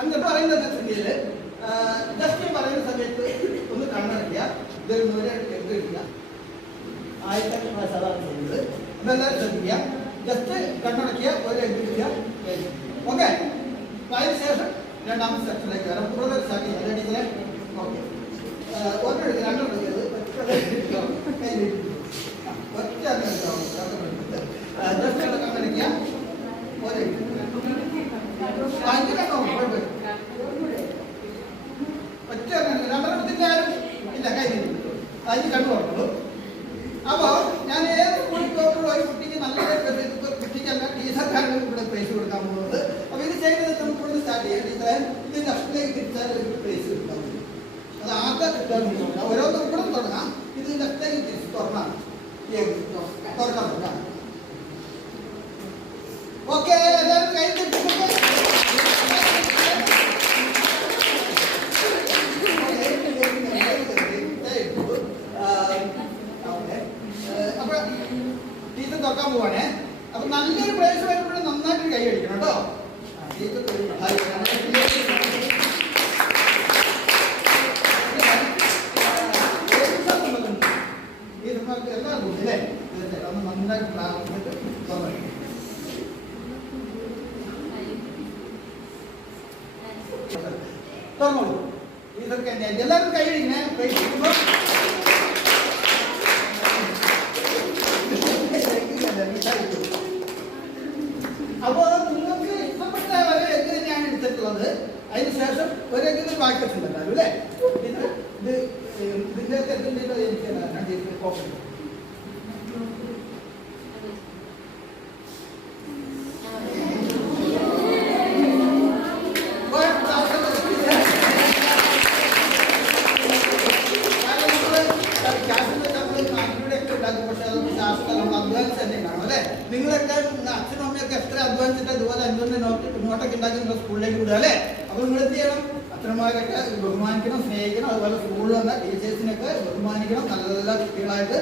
എന്നിട്ട് പറയുന്നത് സ്ഥിതിയിൽ ജസ്റ്റ് പറയുന്ന സമയത്ത് ഒന്ന് കണ്ണടയ്ക്കുക, ഇതൊരു നൂരെ എടുക്കുക. ആദ്യത്തെ ക്ലാസ് അതാണ് ചെയ്യുന്നത്. അതെല്ലാവരും ശ്രദ്ധിക്കുക. ജസ്റ്റ് കണ്ണടയ്ക്കുക, ഒരു എടുക്കുക. ഓക്കെ, അതിനുശേഷം രണ്ടാമത്തെ സെക്ഷനിലേക്ക് വരാം. കൂടുതൽ സ്റ്റാർട്ട് ചെയ്യാം. ടീച്ചറെ ഓക്കെ, ഒരെടുക്കുക, രണ്ടെടുക്കരുത്, ഒറ്റ ജസ്റ്റ് കണ്ണടയ്ക്കുക, ഒറ്റ രണ്ടെണ്ണത്തിലാരും ഇല്ല, കൈ അതിന് കണ്ടു പറഞ്ഞോളൂ. അപ്പോൾ ഞാൻ ഏത് സ്കൂളിൽ പോകുമ്പോഴും ഒരു കുട്ടിക്ക് നല്ല കുട്ടിക്കല്ല ടീച്ചർക്കാണ് ഇവിടെ പ്രൈസ് കൊടുക്കാൻ പോകുന്നത്. അപ്പോൾ ഇത് ചെയ്യുന്നത് നമുക്ക് ഇവിടെ സ്റ്റാർട്ട് ചെയ്യാം. ടീച്ചറെ ഇത് ലെഫ്റ്റിലേക്ക് തിരിച്ചാൽ ഒരു പ്രൈസ് കിട്ടാൻ പറ്റും. അത് ആദ്യം കിട്ടാൻ വേണ്ടി ഓരോന്നും ഇവിടെ തുടങ്ങാം. ഇത് ലെഫ്റ്റിലേക്ക് തിരിച്ച് തുറന്നാണ് തുറക്കാൻ പറ്റാം. ഓക്കെ, എല്ലാവരും കൈ തിരിച്ചു. അപ്പൊ ടീച്ചർ തുറക്കാൻ പോവാണേ. അപ്പൊ നല്ലൊരു പ്രൈസ് വരുമ്പോഴും നന്നായിട്ട് കൈ അടിക്കണം കേട്ടോ. എല്ലാം കൂട്ടില്ലേ ഒന്ന് നന്നായിട്ട് തുറന്നോളൂ. ഇതൊക്കെ എല്ലാവരും കൈ അടിക്കണേ. പ്രൈസ് കിട്ടുമ്പോൾ അപ്പോൾ നിങ്ങൾക്ക് ഇഷ്ടപ്പെട്ട ഒരു എഗ് തന്നെയാണ് എടുത്തിട്ടുള്ളത്. അതിനുശേഷം ഒരു എഗ്ഗിന് പാക്കറ്റ് ഉണ്ടല്ലോ അല്ലേ? ഇതിന്റെ എനിക്ക് കോപ്പി അഡ്വാൻസ് തന്നെ കാണും അല്ലേ? നിങ്ങളൊക്കെ അച്ഛനും അമ്മയൊക്കെ എത്ര അഡ്വാൻസ് ഇട്ട് ഇതുപോലെ നോട്ടൊക്കെ ഉണ്ടാക്കി നിങ്ങൾ സ്കൂളിലേക്ക് വിടുക അല്ലേ? അപ്പോൾ നിങ്ങൾ എന്ത് ചെയ്യണം? അച്ഛനന്മാരൊക്കെ ബഹുമാനിക്കണം, സ്നേഹിക്കണം. അതുപോലെ സ്കൂളിൽ വന്ന ടീച്ചേഴ്സിനൊക്കെ ബഹുമാനിക്കണം. നല്ല കുട്ടികളായിട്ട്